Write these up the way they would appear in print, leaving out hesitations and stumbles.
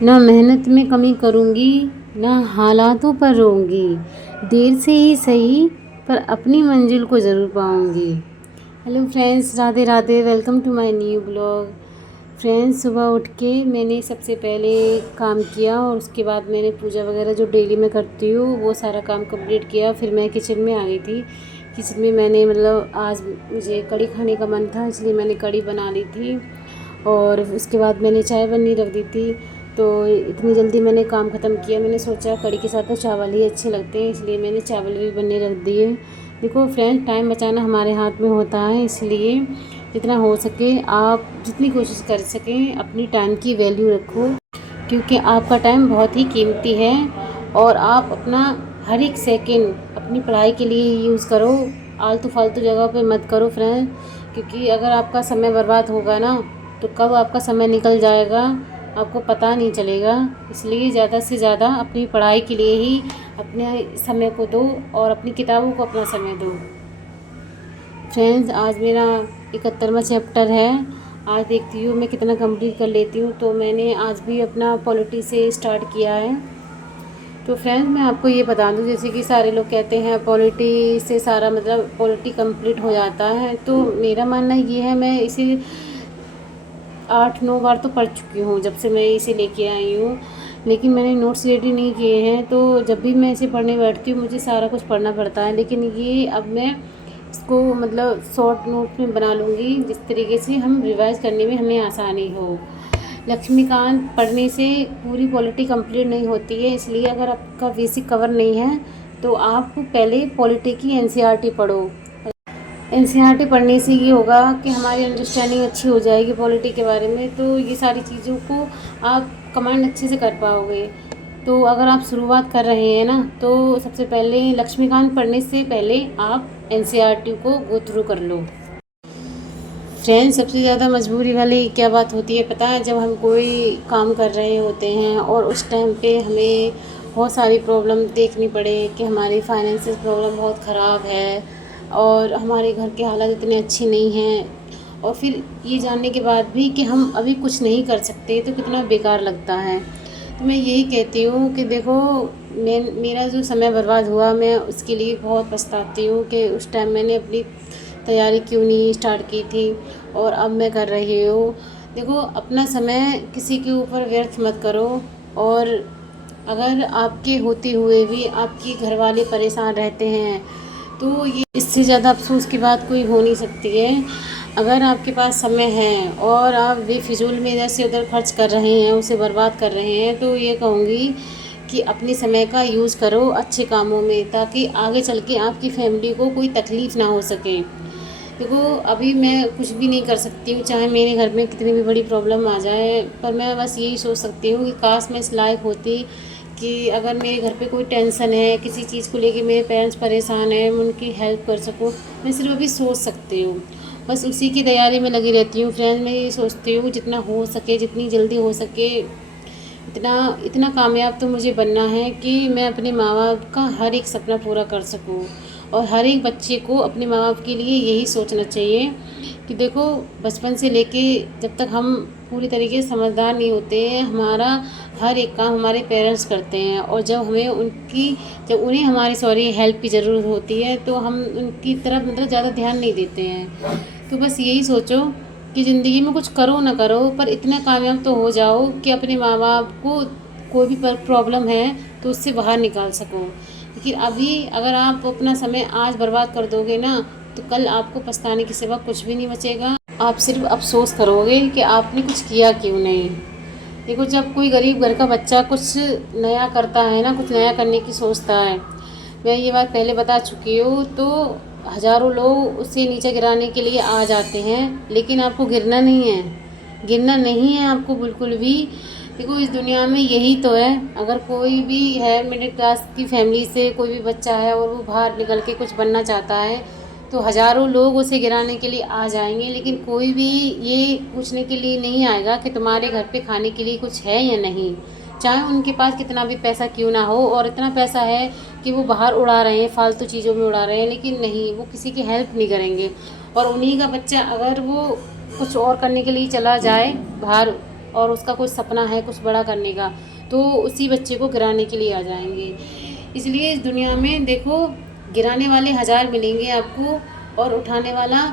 ना मेहनत में कमी करूँगी, ना हालातों पर रोऊँगी। देर से ही सही पर अपनी मंजिल को ज़रूर पाऊँगी। Hello friends, Radhe Radhe. Welcome to my new blog. Friends, सुबह उठ के मैंने सबसे पहले काम किया और उसके बाद मैंने पूजा वगैरह जो डेली मैं करती हूँ वो सारा काम कंप्लीट किया। फिर मैं किचन में आ गई थी। किचन में मैंने आज मुझे कढ़ी खाने का मन था, इसलिए मैंने कढ़ी बना ली थी। और उसके बाद मैंने चाय बननी रख दी थी। तो इतनी जल्दी मैंने काम ख़त्म किया। मैंने सोचा कढ़ी के साथ तो चावल ही अच्छे लगते हैं, इसलिए मैंने चावल भी बनने रख दिए। देखो फ्रेंड्स, टाइम बचाना हमारे हाथ में होता है, इसलिए जितना हो सके आप जितनी कोशिश कर सकें अपनी टाइम की वैल्यू रखो, क्योंकि आपका टाइम बहुत ही कीमती है। और आप अपना हर एक सेकंड अपनी पढ़ाई के लिए यूज़ करो, आलतू फालतू जगह पे मत करो फ्रेंड। क्योंकि अगर आपका समय बर्बाद होगा ना, तो कब आपका समय निकल जाएगा आपको पता नहीं चलेगा। इसलिए ज़्यादा से ज़्यादा अपनी पढ़ाई के लिए ही अपने समय को दो और अपनी किताबों को अपना समय दो। फ्रेंड्स, आज मेरा 71वां चैप्टर है। आज देखती हूँ मैं कितना कंप्लीट कर लेती हूँ। तो मैंने आज भी अपना पॉलिटी से स्टार्ट किया है। तो फ्रेंड्स, मैं आपको ये बता दूँ, जैसे कि सारे लोग कहते हैं पॉलिटी से सारा मतलब पॉलिटी कंप्लीट हो जाता है। तो मेरा मानना ये है, मैं इसे 8-9 बार तो पढ़ चुकी हूँ जब से मैं इसे लेके आई हूँ, लेकिन मैंने नोट्स रेडी नहीं किए हैं। तो जब भी मैं इसे पढ़ने बैठती हूँ मुझे सारा कुछ पढ़ना पड़ता है। लेकिन ये अब मैं इसको मतलब शॉर्ट नोट में बना लूँगी, जिस तरीके से हम रिवाइज करने में हमें आसानी हो। लक्ष्मीकांत पढ़ने से पूरी पॉलिटी कंप्लीट नहीं होती है, इसलिए अगर आपका बेसिक कवर नहीं है तो आप पहले पॉलिटी की एनसीईआरटी पढ़ो। एनसीईआरटी पढ़ने से ये होगा कि हमारी अंडरस्टैंडिंग अच्छी हो जाएगी पॉलिटी के बारे में, तो ये सारी चीज़ों को आप कमांड अच्छे से कर पाओगे। तो अगर आप शुरुआत कर रहे हैं ना, तो सबसे पहले लक्ष्मीकांत पढ़ने से पहले आप एनसीईआरटी को गो थ्रू कर लो। फ्रेंड्स, सबसे ज़्यादा मजबूरी वाली क्या बात होती है पता है? जब हम कोई काम कर रहे होते हैं और उस टाइम पे हमें बहुत सारी प्रॉब्लम देखनी पड़े कि हमारी फाइनेंशियल प्रॉब्लम बहुत ख़राब है और हमारे घर के हालात इतने अच्छे नहीं हैं, और फिर ये जानने के बाद भी कि हम अभी कुछ नहीं कर सकते, तो कितना बेकार लगता है। तो मैं यही कहती हूँ कि देखो, मेरा जो समय बर्बाद हुआ मैं उसके लिए बहुत पछताती हूँ कि उस टाइम मैंने अपनी तैयारी क्यों नहीं स्टार्ट की थी और अब मैं कर रही हूँ। देखो, अपना समय किसी के ऊपर व्यर्थ मत करो। और अगर आपके होते हुए भी आपके घर वाले परेशान रहते हैं तो ये इससे ज़्यादा अफसोस की बात कोई हो नहीं सकती है। अगर आपके पास समय है और आप बेफिजूल में इधर से उधर खर्च कर रहे हैं, उसे बर्बाद कर रहे हैं, तो ये कहूँगी कि अपने समय का यूज़ करो अच्छे कामों में, ताकि आगे चल के आपकी फैमिली को कोई तकलीफ़ ना हो सके। देखो, अभी मैं कुछ भी नहीं कर सकती हूँ, चाहे मेरे घर में कितनी भी बड़ी प्रॉब्लम आ जाए, पर मैं बस यही सोच सकती हूँ कि काश मैं इस लायक होती कि अगर मेरे घर पे कोई टेंशन है, किसी चीज़ को लेके मेरे पेरेंट्स परेशान हैं, मैं उनकी हेल्प कर सकूँ। मैं सिर्फ अभी सोच सकती हूँ, बस उसी की तैयारी में लगी रहती हूँ। फ्रेंड्स, मैं ये सोचती हूँ जितना हो सके, जितनी जल्दी हो सके, इतना इतना कामयाब तो मुझे बनना है कि मैं अपने माँ बाप का हर एक सपना पूरा कर सकूँ। और हर एक बच्चे को अपने माँ बाप के लिए यही सोचना चाहिए कि देखो, बचपन से लेके जब तक हम पूरी तरीके से समझदार नहीं होते हैं, हमारा हर एक काम हमारे पेरेंट्स करते हैं, और जब उन्हें हमारी हेल्प की ज़रूरत होती है तो हम उनकी तरफ मतलब ज़्यादा ध्यान नहीं देते हैं। तो बस यही सोचो कि ज़िंदगी में कुछ करो ना करो, पर इतना कामयाब तो हो जाओ कि अपने माँ बाप को कोई भी प्रॉब्लम है तो उससे बाहर निकाल सको। लेकिन अभी अगर आप अपना समय आज बर्बाद कर दोगे ना, तो कल आपको पछताने के सिवा कुछ भी नहीं बचेगा। आप सिर्फ अफसोस करोगे कि आपने कुछ किया क्यों नहीं। देखो, जब कोई गरीब घर का बच्चा कुछ नया करता है ना, कुछ नया करने की सोचता है, मैं ये बात पहले बता चुकी हूँ, तो हज़ारों लोग उससे नीचे गिराने के लिए आ जाते हैं, लेकिन आपको गिरना नहीं है, गिरना नहीं है आपको बिल्कुल भी। देखो, इस दुनिया में यही तो है, अगर कोई भी है मिडिल क्लास की फैमिली से कोई भी बच्चा है और वो बाहर निकल के कुछ बनना चाहता है, तो हज़ारों लोग उसे गिराने के लिए आ जाएंगे, लेकिन कोई भी ये पूछने के लिए नहीं आएगा कि तुम्हारे घर पे खाने के लिए कुछ है या नहीं। चाहे उनके पास कितना भी पैसा क्यों ना हो, और इतना पैसा है कि वो बाहर उड़ा रहे हैं, फालतू चीज़ों में उड़ा रहे हैं, लेकिन नहीं, वो किसी की हेल्प नहीं करेंगे। और उन्हीं का बच्चा अगर वो कुछ और करने के लिए चला जाए बाहर, और उसका कुछ सपना है कुछ बड़ा करने का, तो उसी बच्चे को गिराने के लिए आ जाएंगे। इसलिए इस दुनिया में देखो, गिराने वाले 1000 मिलेंगे आपको और उठाने वाला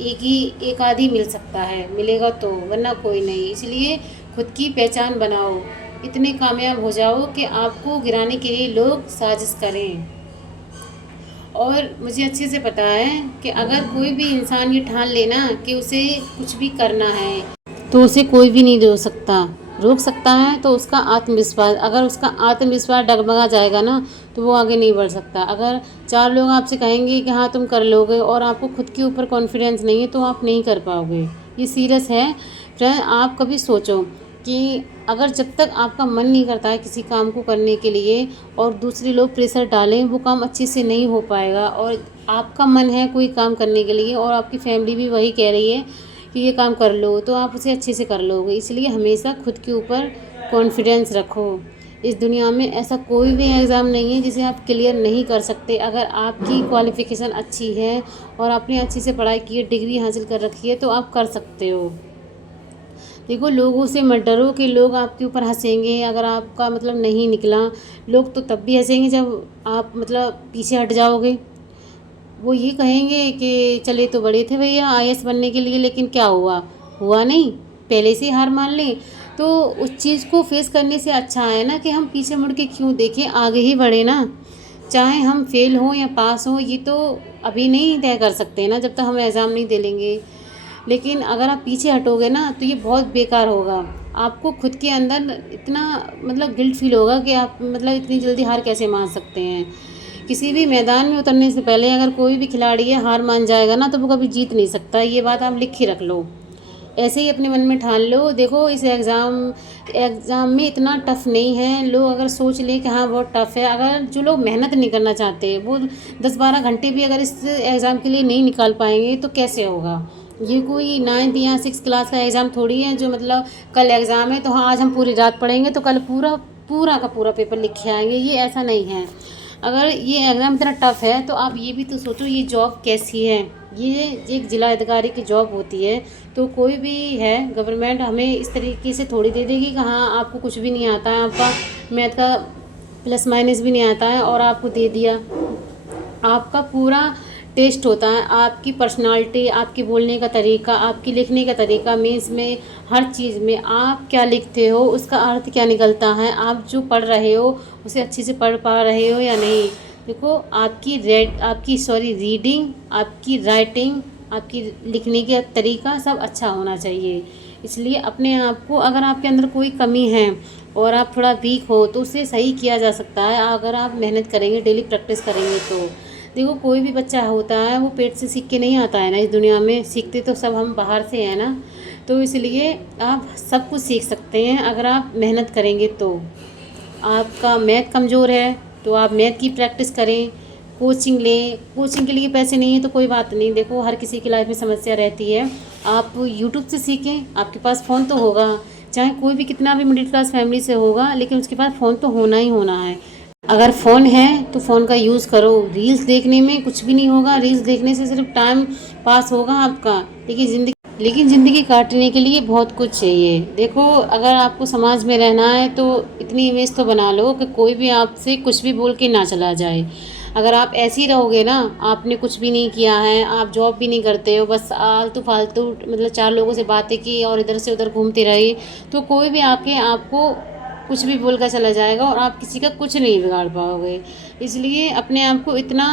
एक आध ही मिल सकता है, मिलेगा तो, वरना कोई नहीं। इसलिए खुद की पहचान बनाओ, इतने कामयाब हो जाओ कि आपको गिराने के लिए लोग साजिश करें। और मुझे अच्छे से पता है कि अगर कोई भी इंसान ये ठान लेना कि उसे कुछ भी करना है तो उसे कोई भी नहीं रोक सकता है तो उसका आत्मविश्वास, अगर उसका आत्मविश्वास डगमगा जाएगा ना तो वो आगे नहीं बढ़ सकता। अगर 4 लोग आपसे कहेंगे कि हाँ तुम कर लोगे और आपको खुद के ऊपर कॉन्फिडेंस नहीं है तो आप नहीं कर पाओगे। ये सीरियस है फ्रेंड। आप कभी सोचो कि अगर जब तक आपका मन नहीं करता है किसी काम को करने के लिए और दूसरे लोग प्रेशर डालें, वो काम अच्छे से नहीं हो पाएगा। और आपका मन है कोई काम करने के लिए और आपकी फैमिली भी वही कह रही है कि ये काम कर लो, तो आप उसे अच्छे से कर लोगे। इसलिए हमेशा खुद के ऊपर कॉन्फिडेंस रखो। इस दुनिया में ऐसा कोई भी एग्ज़ाम नहीं है जिसे आप क्लियर नहीं कर सकते। अगर आपकी क्वालिफ़िकेशन अच्छी है और आपने अच्छी से पढ़ाई की है, डिग्री हासिल कर रखी है, तो आप कर सकते हो। देखो, लोगों से मत डरो कि लोग आपके ऊपर हंसेंगे अगर आपका मतलब नहीं निकला। लोग तो तब भी हंसेंगे जब आप मतलब पीछे हट जाओगे। वो ये कहेंगे कि चले तो बड़े थे भैया आईएएस बनने के लिए, लेकिन क्या हुआ नहीं, पहले से ही हार मान ली। तो उस चीज़ को फेस करने से अच्छा है ना कि हम पीछे मुड़ के क्यों देखें, आगे ही बढ़े ना। चाहे हम फेल हों या पास हों, ये तो अभी नहीं तय कर सकते ना जब तक हम एग्ज़ाम नहीं दे लेंगे। लेकिन अगर आप पीछे हटोगे ना तो ये बहुत बेकार होगा। आपको खुद के अंदर इतना मतलब गिल्ट फील होगा कि आप मतलब इतनी जल्दी हार कैसे मान सकते हैं। किसी भी मैदान में उतरने से पहले अगर कोई भी खिलाड़ी है हार मान जाएगा ना तो वो कभी जीत नहीं सकता। ये बात आप लिख ही रख लो, ऐसे ही अपने मन में ठान लो। देखो, इस एग्ज़ाम में इतना टफ़ नहीं है। लोग अगर सोच लें कि हाँ बहुत टफ़ है, अगर जो लोग मेहनत नहीं करना चाहते वो 10-12 घंटे भी अगर इस एग्ज़ाम के लिए नहीं निकाल पाएंगे तो कैसे होगा। ये कोई 9th या 6th क्लास का एग्ज़ाम थोड़ी है जो मतलब कल एग्ज़ाम है तो हाँ आज हम पूरी रात पढ़ेंगे तो कल पूरा का पूरा पेपर लिख के आएंगे। ये ऐसा नहीं है। अगर ये एग्ज़ाम इतना टफ़ है तो आप ये भी तो सोचो ये जॉब कैसी है। ये एक जिला अधिकारी की जॉब होती है, तो कोई भी है गवर्नमेंट हमें इस तरीके से थोड़ी दे देगी कि हाँ आपको कुछ भी नहीं आता है, आपका मैथ का प्लस माइनस भी नहीं आता है और आपको दे दिया। आपका पूरा टेस्ट होता है, आपकी पर्सनालिटी, आपकी बोलने का तरीका, आपकी लिखने का तरीका, मीन्स में हर चीज़ में आप क्या लिखते हो उसका अर्थ क्या निकलता है, आप जो पढ़ रहे हो उसे अच्छे से पढ़ पा रहे हो या नहीं। देखो, आपकी रीडिंग, आपकी राइटिंग, आपकी लिखने का तरीका सब अच्छा होना चाहिए। इसलिए अपने आप को, अगर आपके अंदर कोई कमी है और आप थोड़ा वीक हो तो उसे सही किया जा सकता है अगर आप मेहनत करेंगे, डेली प्रैक्टिस करेंगे तो। देखो, कोई भी बच्चा होता है वो पेट से सीख के नहीं आता है ना, इस दुनिया में सीखते तो सब हम बाहर से हैं ना। तो इसलिए आप सब कुछ सीख सकते हैं अगर आप मेहनत करेंगे तो। आपका मैथ कमज़ोर है तो आप मैथ की प्रैक्टिस करें, कोचिंग लें। कोचिंग के लिए पैसे नहीं है तो कोई बात नहीं, देखो हर किसी की लाइफ में समस्या रहती है। आप यूट्यूब से सीखें, आपके पास फ़ोन तो होगा, चाहे कोई भी कितना भी मिडिल क्लास फैमिली से होगा लेकिन उसके पास फ़ोन तो होना ही होना है। अगर फ़ोन है तो फ़ोन का यूज़ करो। रील्स देखने में कुछ भी नहीं होगा, रील्स देखने से सिर्फ टाइम पास होगा आपका, लेकिन ज़िंदगी काटने के लिए बहुत कुछ चाहिए। देखो, अगर आपको समाज में रहना है तो इतनी इमेज तो बना लो कि कोई भी आपसे कुछ भी बोल के ना चला जाए। अगर आप ऐसे ही रहोगे ना, आपने कुछ भी नहीं किया है, आप जॉब भी नहीं करते हो, बस आलतू फालतू मतलब 4 लोगों से बातें की और इधर से उधर घूमते रहे, तो कोई भी आके आपको कुछ भी बोल कर चला जाएगा और आप किसी का कुछ नहीं बिगाड़ पाओगे। इसलिए अपने आप को इतना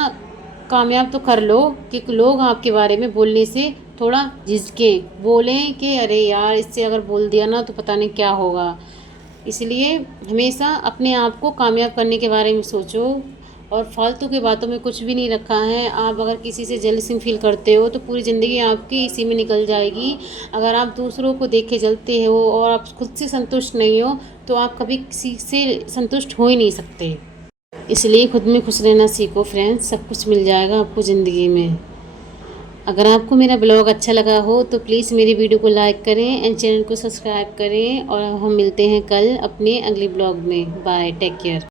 कामयाब तो कर लो कि लोग आपके बारे में बोलने से थोड़ा झिझकें, बोलें कि अरे यार इससे अगर बोल दिया ना तो पता नहीं क्या होगा। इसलिए हमेशा अपने आप को कामयाब करने के बारे में सोचो और फालतू की बातों में कुछ भी नहीं रखा है। आप अगर किसी से जेलसी फील करते हो तो पूरी ज़िंदगी आपकी इसी में निकल जाएगी। अगर आप दूसरों को देख के जलते हो और आप खुद से संतुष्ट नहीं हो तो आप कभी किसी से संतुष्ट हो ही नहीं सकते। इसलिए खुद में खुश रहना सीखो फ्रेंड्स, सब कुछ मिल जाएगा आपको ज़िंदगी में। अगर आपको मेरा ब्लॉग अच्छा लगा हो तो प्लीज़ मेरी वीडियो को लाइक करें एंड चैनल को सब्सक्राइब करें और हम मिलते हैं कल अपने अगले ब्लॉग में। Bye, take care.